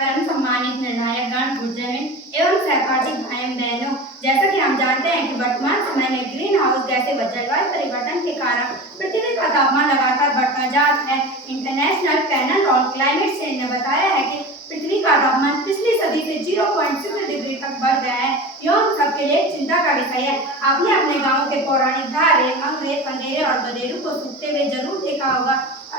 परम सम्मानित निर्णायक गण, गुरुजन एवं सहपाठी भाई बहनों, जैसा कि हम जानते हैं कि वर्तमान समय में ग्रीन हाउस गैसें व जलवायु परिवर्तन के कारण पृथ्वी का तापमान लगातार बढ़ता जा रहा है। International panel on climate change ने बताया है कि पृथ्वी का तापमान पिछली सदी से 0.6 डिग्री तक बढ़ गया है। यह हम सबके लिए चिंता का विषय है। आपने अपने गाँव के पौराणिक धारे, अंगरे, पंदेरे और गदेरू को सूखते हुए जरूर देखा होगा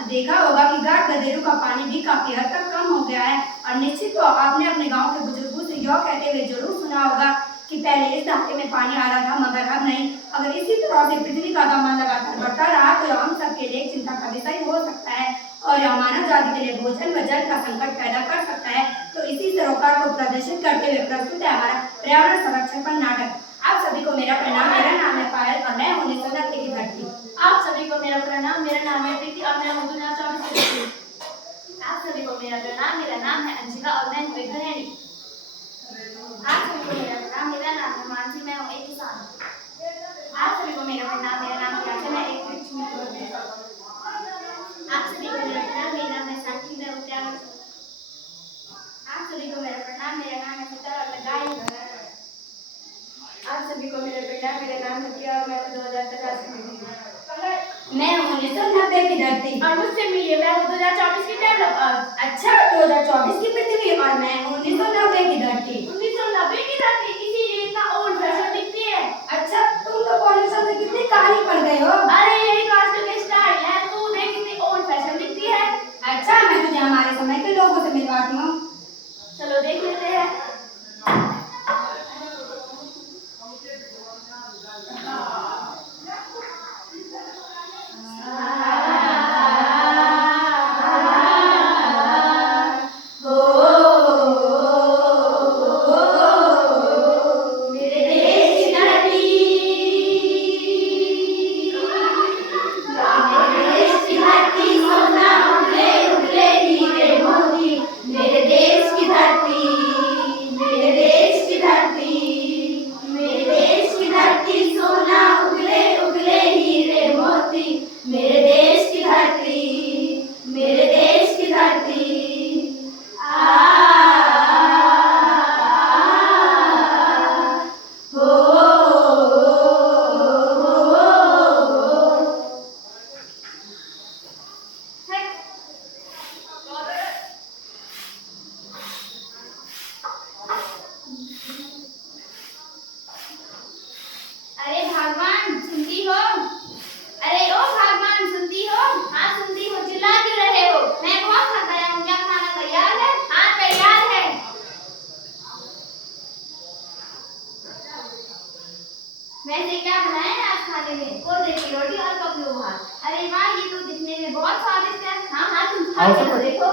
कि घाट गदेरू का पानी भी काफी हद तक कम हो गया है। और निश्चित तो आपने अपने गांव के बुजुर्गों से यह कहते हुए जरूर सुना होगा कि पहले इस धारे में पानी आ रहा था मगर अब नहीं। अगर इसी तरह से पृथ्वी का तापमान लगातार बढ़ता रहा तो हम सबके लिए चिंता का विषय हो सकता है और यह मानव जाति के लिए भोजन व जल का संकट पैदा कर सकता है। तो इसी सरोकार को प्रदर्शित करते हुए प्रस्तुत है हमारा पर्यावरण संरक्षण पर नाटक। आप सभी को मेरा प्रणाम। मेरा नाम है पायल और मैं हूँ 1990 की धरती। आप सभी को मेरा प्रणाम। मेरा नाम है प्रीति और मैं हूँ 2024 की। आप सभी को मेरा प्रणाम। मेरा नाम है अंशिका और मैं हूँ एक गृहिणी। आप सभी को मेरा प्रणाम। मेरा नाम है मानसी, मैं हूँ एक किसान। आप सभी को मेरा प्रणाम। मेरा नाम है मैं एक वृक्ष मित्र। आप सभी को मेरा प्रणाम। मेरा नाम है साक्षी, मैं उद्यान। आप सभी को मेरा प्रणाम। मेरा नाम है सीता और मैं गाय हूँ। आप सभी को मेरा प्रणाम। मेरा नाम है प्रिया और मैं 2050 की हूँ। मैं हूँ 1990 की धरती और मुझसे मिलिए, मैं हूँ 2024 की डेवलपर। अच्छा, 2024 की पृथ्वी और मैं हूँ 1990 की धरती। 1990 की धरती इसीलिए इतना ओल्ड फैशन दिखती है। अच्छा, तुम तो पॉल्यूशन से कितनी कहानी पढ़ गए हो। अरे यही तो आजकल के स्टाइल है, तू देख कितनी ओल्ड फैशन दिखती है। अच्छा, मैं तुझे हमारे समय के लोगों से मिलवाती हूँ। चलो देख लेते हैं। अरे भगवान सुनती हो? अरे ओ भगवान सुनती हो? हाँ सुनती हो, चिल्ला क्यों रहे हो? मैं बहुत थक गया हूँ। क्या खाना तैयार है? हाँ तैयार है। वैसे क्या बनाया है आज खाने में? कोदे की रोटी और पपलू भात। अरे वाह, ये तो दिखने में बहुत स्वादिष्ट है। हाँ हाँ तुम खा के तो देखो।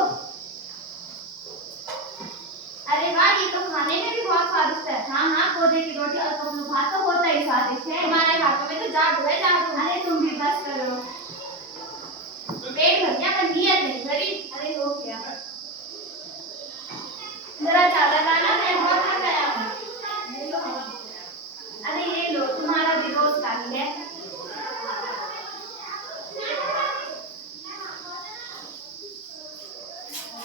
अरे वाह, ये तो खाने में भी बहुत स्वादिष्ट है। हाँ हाँ, कोदे की रोटी और पपलू भात तो होता ही स्वादिष्ट है। तुम्हारे हाथों में तो जादू है जादू। अरे तुम भी बस करो। पेट भर गया पर नियत नहीं भरी। अरे हो गया, जरा ज्यादा खाना, मैं बहुत थक गया हूँ। अरे ये लो, तुम्हारा भी रोज का ही है।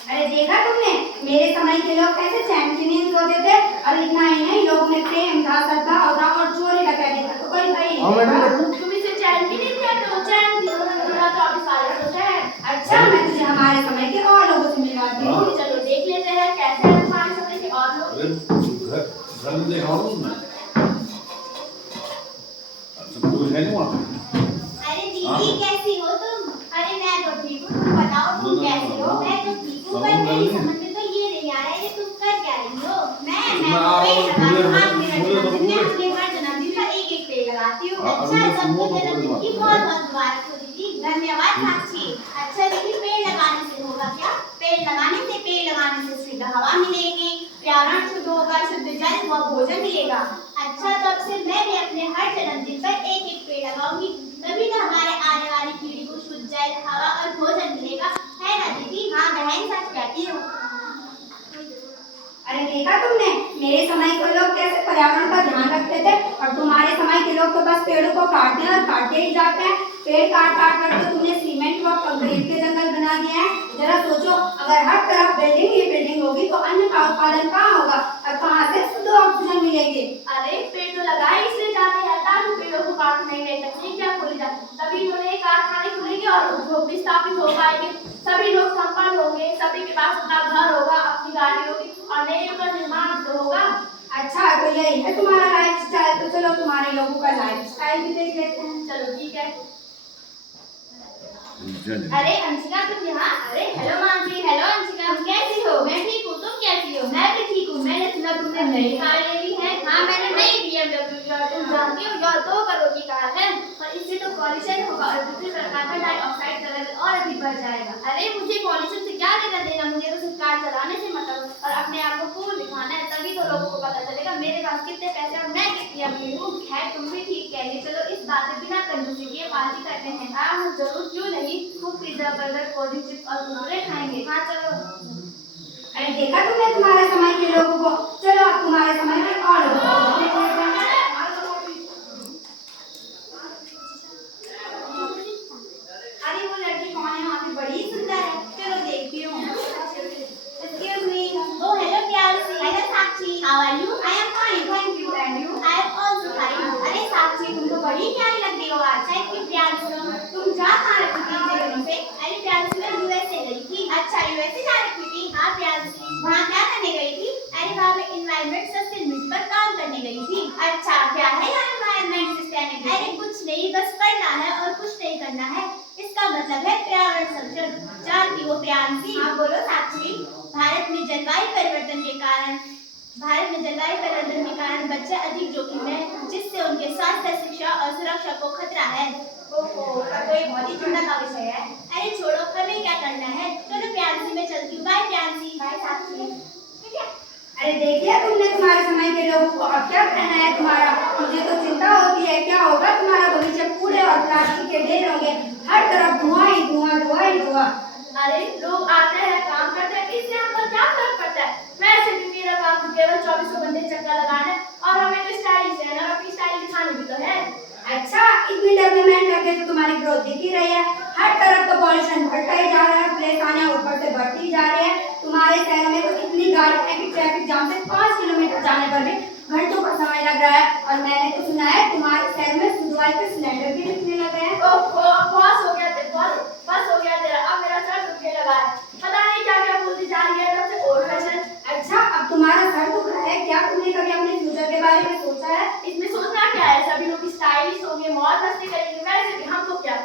अरे देखा तुमने, मेरे समय के लोग कैसे चैन की नींद सोते थे। और इतना ही नहीं, लोगों में प्रेम था, सद्भाव था और चोरी डकैती था। तो कोई भाई तुम इसे चैन की नींद कहते हो? चैन की तो 24 साल सोते हैं। अच्छा, मैं तुझे हमारे समय के और लोगों से मिलवाती हूँ। चलो देख लेते हैं कैसे हैं तुम्हारे समय के और लोग। घर में देखा हूँ मैं। अच्छा कुछ है नहीं वहाँ पे? अरे दीदी कैसी हो तुम? अरे मैं तो ठीक हूँ, तुम बताओ तुम कैसे हो? मैं तो ठीक हूँ, पर मेरी समझ में तो ये नहीं आ रहा है कि तुम कर क्या रही हो? मैं अपने हर जन्मदिन पर एक पेड़ लगाती हूँ। अच्छा, सबको जन्मदिन की बहुत बहुत मुबारक हो दीदी। धन्यवाद साक्षी। अच्छा दीदी, पेड़ लगाने से होगा क्या? पेड़ लगाने से शुद्ध हवा मिलेगी, पर्यावरण शुद्ध होगा, शुद्ध जल व भोजन मिलेगा। अच्छा, तो अब से मैं भी अपने हर जन्मदिन पर एक एक पेड़ लगाऊंगी, तभी तो हमारे आने वाली पीढ़ी को शुद्ध जल, हवा और भोजन मिलेगा। है ना दीदी? हाँ बहन, सच कहती हूँ। अरे देखा तुमने, मेरे समय के लोग कैसे पर्यावरण का ध्यान रखते थे और तुम्हारे समय के लोग तो बस पेड़ों को काटते हैं और काटते ही जाते हैं। पेड़ काट काट कर तो तुमने सीमेंट व कंक्रीट के जंगल बना दिए हैं। जरा सोचो, अगर हर तरफ बिल्डिंग ही बिल्डिंग होगी तो अन्य उत्पादन कहाँ होगा और कहाँ से शुद्ध ऑक्सीजन मिलेगी? अरे पेड़ तो लगाए इसलिए जाते हैं ताकि पेड़ों को काट नहीं रहे क्या खोली जाए, तभी तो नए कारखाने खुलेंगे और उद्योग भी स्थापित हो पाएंगे, सभी लोग संपन्न होंगे, सभी के पास अपना घर होगा, अपनी गाड़ी होगी और नए युग का निर्माण तो होगा। अच्छा, तो यही है तुम्हारा लाइफ स्टाइल। तो चलो तुम्हारे लोगों का लाइफ स्टाइल भी देख लेते हैं। चलो ठीक है। चलिए। अरे अंशिका तुम यहाँ? अरे हेलो मानसी। हेलो अंशिका, तुम कैसी हो? मैं ठीक हूँ, तुम कैसी हो? मैं भी ठीक हूँ। मैंने सुना तुमने नई कार ले ली है। हाँ मैंने नई BMW ली और तुम जानती हो यह 2 करोड़ की कार है और इससे तो पॉल्यूशन होगा और पृथ्वी पर कार्बन डाइऑक्साइड का लेवल और अधिक बढ़ जाएगा। अरे मुझे पॉल्यूशन से क्या लेना देना, मुझे तो सिर्फ कार चलाने से मतलब और अपने आप को कूल दिखाना है, तभी तो लोगों को पता चलेगा मेरे पास कितने पैसे और मैं कितनी अमीर हूँ। खैर तुम भी ठीक कह रही, चलो इस बात पे बिना कंजूसी किए पार्टी करते हैं। हाँ हम जरूर, क्यों नहीं, खूब pizza burger cold drink chips और कुरकुरे खाएंगे। हाँ चलो। अरे देखा तुमने तुम्हारे समय के लोगों को। चलो अब तुम्हारे समय में और लोगों को देख लेते हैं। अरे वो लड़की कौन है? वहाँ पे बड़ी सुंदर है। चलो देखती हूँ। Excuse me. Oh hello प्यारी। Hello Sakshi. How are you? I am fine, thank you. And you? I am also fine. अरे साक्षी तुम तो बड़ी प्यारी लग रही हो आज। Thank you प्यारी। तुम जा कहाँ रही थी इतने दिनों से? अरे प्यारी मैं USA गई थी। अच्छा USA जा रही थी? हाँ प्यारी। वहाँ क्या करने गई थी? अरे वहाँ मैं environment sustainability पर काम करने गई थी। अच्छा क्या है यार environment sustainability? अरे कुछ नहीं, बस पढ़ना है और कुछ नहीं करना है। इसका मतलब है पर्यावरण संरक्षण। जानती हो प्रियांशी? हाँ बोलो साक्षी। भारत में जलवायु परिवर्तन के कारण बच्चे अधिक जोखिम है, जिससे उनके स्वास्थ्य, शिक्षा और सुरक्षा को खतरा है। ओहो, तो ये बहुत ही चिंता का विषय है। अरे छोड़ो, हमें क्या करना है। चलो प्रियांशी मैं चलती हूँ। बाय प्रियांशी। बाय साक्षी। ठीक है। अरे देखिए तुमने तुम्हारे समय के लोगों को। अब क्या कहना है तुम्हारा? मुझे तो चिंता होती है क्या होगा तुम्हारा भविष्य। कूड़े और प्लास्टिक के ढेर होंगे, हर तरफ धुआं ही धुआं, धुआं ही धुआं। अरे लोग आते हैं काम करते हैं, इससे हमको क्या फर्क पड़ता है। वैसे भी मेरा काम तो केवल 24 घंटे चक्कर लगाना है और हमें तो स्टाइलिश है और अपनी स्टाइल दिखानी भी तो है। अच्छा, इतनी डेवलपमेंट करके तो तुम्हारी ग्रोथ दिख ही रही है। हर तरफ तो पॉल्यूशन बढ़ता ही जा रहा है, परेशानियां ऊपर से बढ़ती जा रही है। तुम्हारे शहर में तो इतनी गाड़ियां हैं कि ट्रैफिक जाम से 5 किलोमीटर जाने पर भी घंटों का समय लग रहा है। और मैंने तो सुना है तुम्हारे शहर में शुद्ध वायु के सिलेंडर भी बिकने लगे हैं। बस हो गया तेरा, अब मेरा सर दुखने लगा है। पता नहीं क्या क्या बोलती जा रही है, तब से ओल्ड फैशन। अच्छा, अब तुम्हारा सर दुख रहा है क्या? तुमने कभी अपने फ्यूचर के बारे में सोचा है? इसमें सोचना क्या है, सभी लोग स्टाइलिश होंगे, मौज मस्ती करेंगे, वैसे भी हम तो क्या।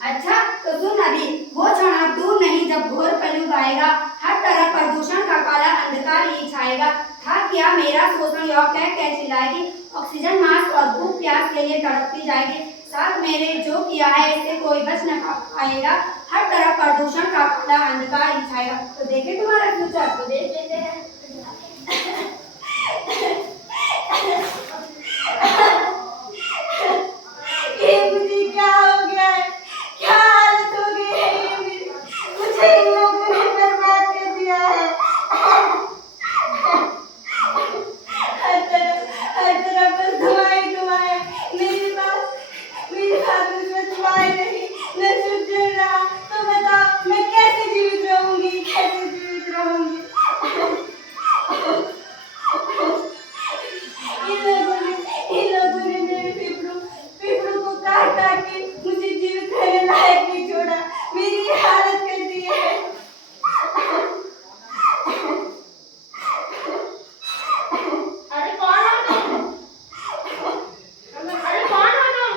अच्छा तो सुन अभी, वो क्षण अब दूर नहीं जब घोर कलयुग आएगा, हर तरफ प्रदूषण का काला अंधकार ही छाएगा। था क्या मेरा शोषण यह कह चिल्लाएगी, ऑक्सीजन मास्क और भूख प्यास के लिए तड़पती जाएगी। साथ मेरे जो किया है इससे कोई बच न पाएगा, हर तरफ प्रदूषण का काला अंधकार ही छाएगा। तो देखे तुम्हारा फ्यूचर, तो देख लेते हैं। ये मुझे क्या हो गया है? क्या हालत हो गई है ये मेरी? मुझे इन लोगों ने बर्बाद कर दिया है। हर तरफ बस धुआं ही धुआं है। मेरे पास उसमें धुआं नहीं, न शुद्ध जल रहा। तो बताओ मैं कैसे जीवित रहूंगी, कैसे जीवित रहूंगी? इन लोगों ने मेरे फेफड़ों को काट के मुझे जीवित रहने लायक नहीं छोड़ा। मेरी ये हालत कर दी है। अरे कौन हो तुम? अरे कौन हो तुम?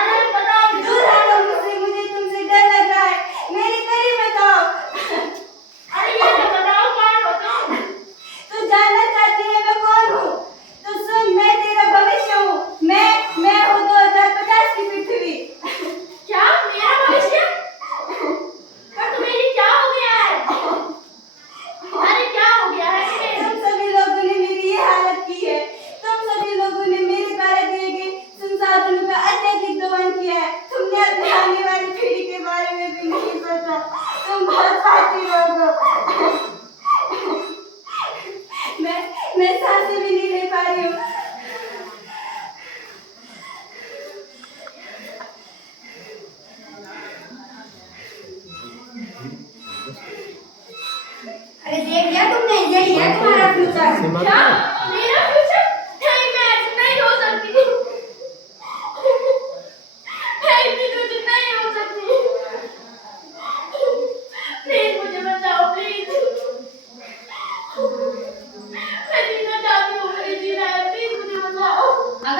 अरे बताओ। दूर हटो मुझसे, मुझे तुमसे डर लग रहा है। मेरे करीब मत आओ। अरे ये तो बताओ कौन हो तुम? तू जानना चाहती है मैं कौन हूँ? तो सुन, मैं तेरा भविष्य हूँ। मैं हूँ 2050 की पृथ्वी। क्या मेरा भविष्य? पर तुम्हें ये क्या हो गया है? अरे क्या हो गया है तुम्हें? तुम सभी लोगों ने मेरी ये हालत की है। तुम सभी लोगों ने मेरे द्वारा दिए गए संसाधनों का अत्यधिक दोहन किया है। तुमने अपने आने वाली पीढ़ी के बारे में भी नहीं सोचा। तुम बहुत स्वार्थी लोग हो। मैं सांसें भी नहीं ले पा रही हूँ। अरे अरे देख लिया तुमने, यही है तुम्हारा फ्यूचर। क्या